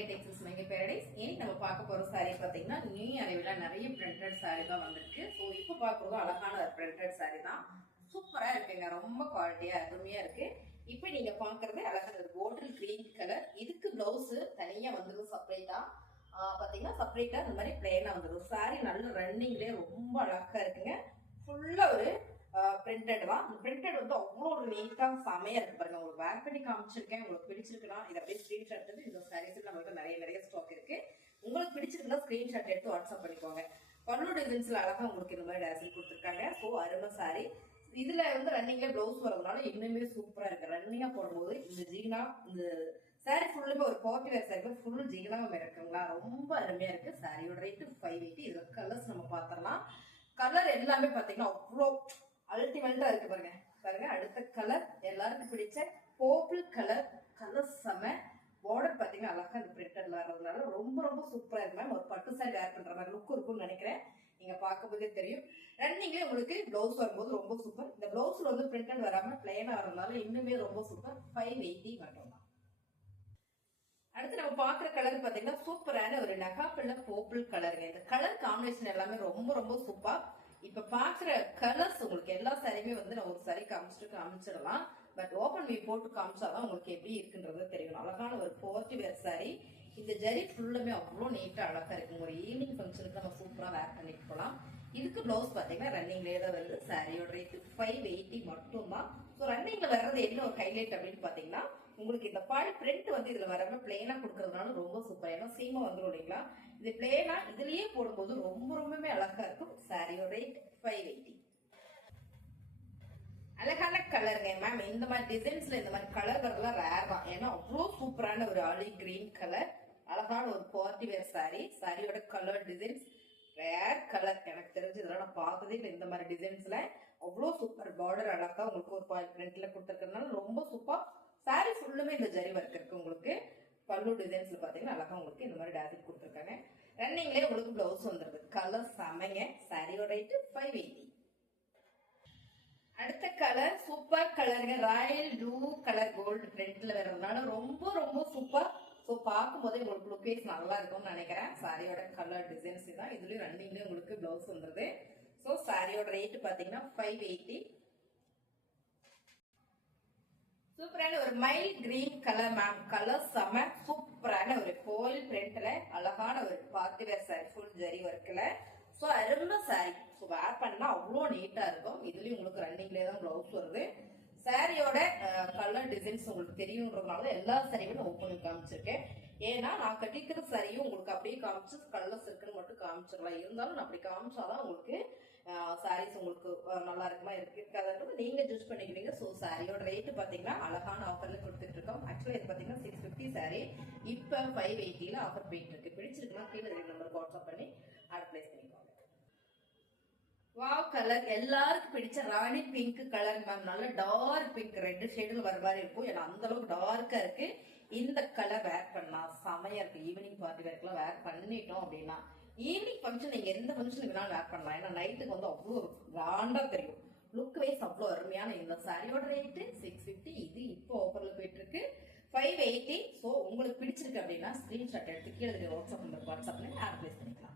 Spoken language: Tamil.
மங்கை டெக்ஸ்டைல்ஸ் பேரடைஸ் ஏன் நம்ம பார்க்க போகிற சாரீ பார்த்தீங்கன்னா நியூ அறிவில் நிறைய பிரிண்டட் சாரீ தான் வந்திருக்கு. ஸோ இப்போ பார்க்குறதும் அழகான ஒரு பிரிண்டட் சாரீ தான். சூப்பராக இருக்குங்க. ரொம்ப குவாலிட்டியாக அருமையாக இருக்கு. இப்போ நீங்கள் பார்க்குறது அழகான ஒரு போட்டில் க்ரீன் கலர் இதுக்கு ப்ளவுஸு தனியாக வந்துடும் செப்பரேட்டாக பார்த்தீங்கன்னா செப்பரேட்டாக இந்த மாதிரி பிளேனா வந்துடும் சாரீ நல்ல ரன்னிங்லேயே ரொம்ப அழகாக இருக்குங்க. ஃபுல்லாக ஒரு பிரிண்டட் தான் பிரிண்டட் வந்து அவ்வளோ ஒரு நீட்டாக செமையா இருக்கு பாருங்க. உங்களுக்கு வேர் பண்ணி காமிச்சிருக்கேன். உங்களுக்கு பிடிச்சிருக்குன்னா இதை அப்படியே ஸ்க்ரீன்ஷாட் எடுத்து இந்த சாரீஸில் நம்மளுக்கு நிறைய நிறைய ஸ்டாக் இருக்கு. உங்களுக்கு பிடிச்சிருக்குன்னா ஸ்க்ரீன்ஷாட் எடுத்து வாட்ஸ்அப் பண்ணிக்கோங்க. பல்லு டிசைன்ஸ்ல அழகாக உங்களுக்கு இந்த மாதிரி டேசல் கொடுத்துருக்காங்க. ஸோ அருமை சாரி இதுல வந்து ரன்னிங்ல பிளவுஸ் வரதுனால இன்னுமே சூப்பரா இருக்கு. ரன்னிங்கா போடும்போது இந்த ஜீனா இந்த சாரி ஃபுல்லுமே ஒரு பார்ட்டி வேர் சாரி ஃபுல் ஜீனாவும் இருக்குங்களா? ரொம்ப அருமையா இருக்கு. சாரியோட ரேட்டு ஃபைவ் எயிட்டி இதுல கலர்ஸ் நம்ம பார்த்துடலாம். கலர் எல்லாமே பாத்தீங்கன்னா அவ்வளோ அல்டிமேட்டா இருக்கு பாருங்க. பாருங்க அடுத்த கலர் எல்லாருக்கும் பிடிச்ச போப்பிள் கலர் கலர் செம பார்டர் பார்த்தீங்கன்னா அழகா இந்த பிரிண்டட்ல வர்றதுனால ரொம்ப ரொம்ப சூப்பரா இருக்கு மேம் ஒரு பட்டு சாரி வேர் பண்ற மாதிரி லுக் இருக்கும்னு நினைக்கிறேன். நீங்க பார்க்கும்போதே தெரியும். ரன்னிங்லேயே உங்களுக்கு பிளவுஸ் வரும்போது ரொம்ப சூப்பர் இந்த பிளவுஸ்ல வந்து பிரிண்டட் வராம பிளைனா வர்றதுனால இன்னுமே ரொம்ப சூப்பர் ஃபைவ் எயிட்டி மட்டும் அடுத்து நம்ம பாக்குற கலர் பாத்தீங்கன்னா சூப்பரான ஒரு நகாப்பிள்ள போப்பிள் கலருங்க இந்த கலர் காம்பினேஷன் எல்லாமே ரொம்ப ரொம்ப சூப்பர் இப்ப பாக்குற கலர்ஸ் உங்களுக்கு எல்லா சாரியுமே வந்து நான் ஒரு சாரி காமிச்சிட்டு காமிச்சிடலாம். பட் ஓபன் மீ போட்டு காமிச்சாதான் உங்களுக்கு எப்படி இருக்குன்றது தெரியும். அழகான ஒரு போர்ட்டி வேர் சாரி இந்த ஜரி ஃபுல்லுமே அவ்வளோ நீட்டா அழகா இருக்கும் ஒரு ஈவினிங் ஃபங்க்ஷனுக்கு நம்ம சூப்பரா வேர் பண்ணிட்டு போகலாம் இதுக்கு பிளவுஸ் பாத்தீங்கன்னா ரன்னிங்லேயே தான் வருது. சாரியோட ரேட்டு ஃபைவ் எயிட்டி மட்டும் தான் ஸோ ரன்னிங்ல வர்றது என்ன ஒரு ஹைலைட் அப்படின்னு பாத்தீங்கன்னா உங்களுக்கு இந்த பால் பிரிண்ட் வந்து இதுல வராம பிளெயினா கொடுக்கறதுனால ரொம்ப சூப்பர் ஏன்னா சீமா வந்துடும் இல்லைங்களா? இது பிளெயினா இதுலயே போடும்போது ரொம்ப ரொம்பவே அழகா இருக்கும். சாரியோட ரேட் ஃபைவ் எயிட்டி அழகான கலருங்க மேம் இந்த மாதிரி டிசைன்ஸ்ல இந்த மாதிரி கலர் வரலாம் ரேர் தான். ஏன்னா அவ்வளோ சூப்பரான ஒரு ஆலி கிரீன் கலர் அழகான ஒரு பார்ட்டி வேர் சாரி சாரியோட கலர் டிசைன்ஸ் ரேர் கலர் எனக்கு தெரிஞ்சு இதெல்லாம் நான் பார்த்ததே இல்லை இந்த மாதிரி டிசைன்ஸ்ல அவ்வளோ சூப்பர் பார்டர் அழகா உங்களுக்கு ஒரு பாயில் பிரிண்ட்ல கொடுத்துருக்கறதுனால ரொம்ப சூப்பர் சாரி ஃபுல்லுமே இந்த ஜரி ஒர்க் இருக்கு உங்களுக்கு. பல்லு டிசைன்ஸ்ல பாத்தீங்கன்னா அழகா உங்களுக்கு இந்த மாதிரி டேசில் கொடுத்துருக்காங்க. ரன்னிங்லேயே உங்களுக்கு பிளவுஸ் வந்துருது. கலர் செமைங்க. சாரியோட ரேட்டு ஃபைவ் எயிட்டி அடுத்த கலர் சூப்பர் கலருங்க ராயல் ப்ளூ கலர் கோல்டு பிரிண்ட்ல வர்றதுனால ரொம்ப ரொம்ப சூப்பர் ஸோ பார்க்கும் போதே உங்களுக்கு லுக்கேஸ் நல்லா இருக்கும்னு நினைக்கிறேன். சாரியோட கலர் டிசைன்ஸ் தான் இதுலயும் ரன்னிங்லயும் உங்களுக்கு பிளவுஸ் வந்துருது. ஸோ சாரியோட ரேட் பாத்தீங்கன்னா ஃபைவ் எயிட்டி சூப்பரான ஒரு mild green colour ma'am colour செம சூப்பரான ஒரு கோயில் பிரிண்ட்ல அழகான ஒரு பார்ட்டி சாரி ஃபுல் ஜரி ஒர்க்ல ஸோ அருமை சாரி ஸோ வேர் பண்ணா அவ்வளோ நீட்டா இருக்கும். இதுலயும் உங்களுக்கு ரன்னிங்லேயே தான் ப்ளவுஸ் வருது. சாரியோட கலர் டிசைன்ஸ் உங்களுக்கு தெரியுன்றதுனால எல்லா சாரியுமே நான் ஓப்பன் பண்ணி காமிச்சிருக்கேன். ஏன்னா நான் கட்டிக்கிற சாரியும் உங்களுக்கு அப்படியே காமிச்சு கலர்ஸ் இருக்குன்னு மட்டும் காமிச்சிடலாம். இருந்தாலும் நான் அப்படி காமிச்சாதான் உங்களுக்கு சாரீஸ் உங்களுக்கு நல்லா இருக்குமா? இருக்கு இருக்காதுன்றது நீங்க ஜூஸ் பண்ணிக்கிறீங்க. ஸோ சாரியோட ரேட்டு பார்த்தீங்கன்னா அழகான ஆஃபர்ல கொடுத்துட்டு இருக்கோம் இது பார்த்தீங்கன்னா சிக்ஸ் ஃபிஃப்டி சாரி இப்போ ஃபைவ் எயிட்டில ஆஃபர் போயிட்டு இருக்கு. பிடிச்சிருக்குன்னா கீழே நம்பருக்கு வாட்ஸ்அப் பண்ணி ஆர்டர் பிளேஸ் பண்ணிக்கோங்க. வாவ் கலர் எல்லாருக்கும் பிடிச்ச ராணி பிங்க் கலர் மேம் நல்ல டார்க் பிங்க் ரெண்டு ஷேடில் வர மாதிரி இருக்கும். ஏன்னா அந்த அளவுக்கு டார்க்கா இருக்கு. இந்த கலர் வேர் பண்ணலாம். செமையா இருக்கு. ஈவினிங் பார்ட்டி வேர்க்கெல்லாம் வேர் பண்ணிட்டோம் அப்படின்னா. ஈவினிங் ஃபங்க்ஷன் நீங்க எந்த ஃபங்க்ஷனுக்கு வேணாலும் வேர் பண்ணலாம். ஏன்னா நைட்டுக்கு வந்து அவ்வளோ கிராண்டா தெரியும். லுக் வைஸ் அவ்வளோ அருமையான இந்த சாரியோட ரேட்டு சிக்ஸ் ஃபிஃப்டி இது இப்போ ஆஃபர்ல போயிட்டு இருக்கு ஃபைவ் எயிட்டி ஸோ உங்களுக்கு பிடிச்சிருக்கு அப்படின்னா ஸ்கிரீன்ஷாட் எடுத்து கீழே வாட்ஸ்அப் நம்பர் வாட்ஸ்அப்ல ஆட் பிளேஸ் பண்ணிக்கலாம்.